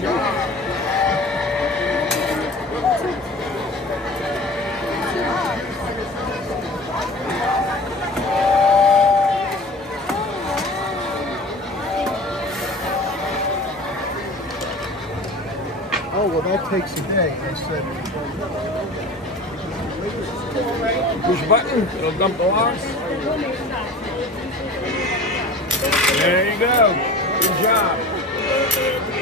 Oh, well, that takes a day. I said. Push button, it'll dump the loss. There you go. Good job.